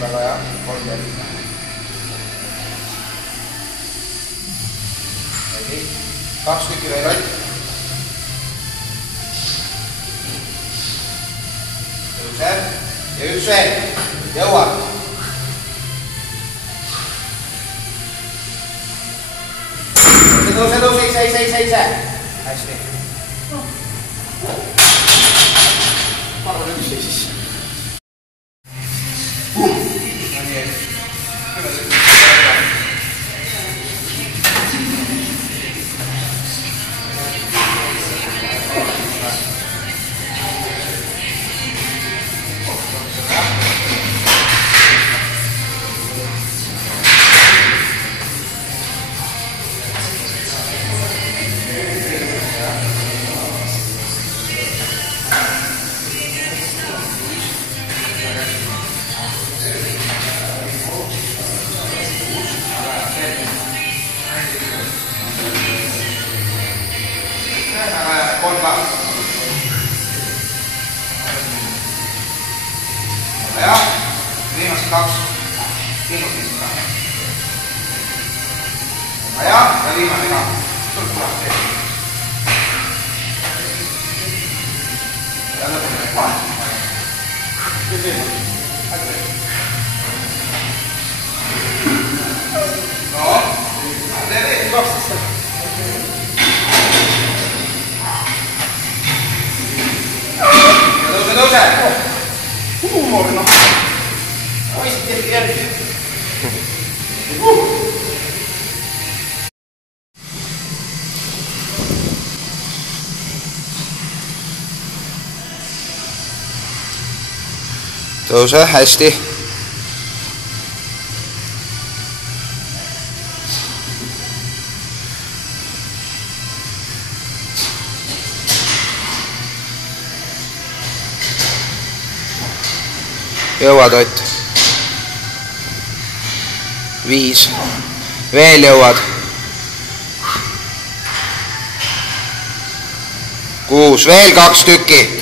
väga hea, 3 veel. Nii, 2 tükki veel Ott. Tõuseb ja 1 veel, jõuad. Tõuse, seise. Hästi. Palun 1 siis. Ja, viimased 2 kinnutit ka. Ja viimane ka. Sul tuleb teed. Ja lõpuni vahe. No, tee veel 12. Tõuse. Huumor, noh. Poisid tehti järgi. Tõuse, hästi. Jõuad, Ott. 5. Veel jõuad. 6. Veel 2 tükki.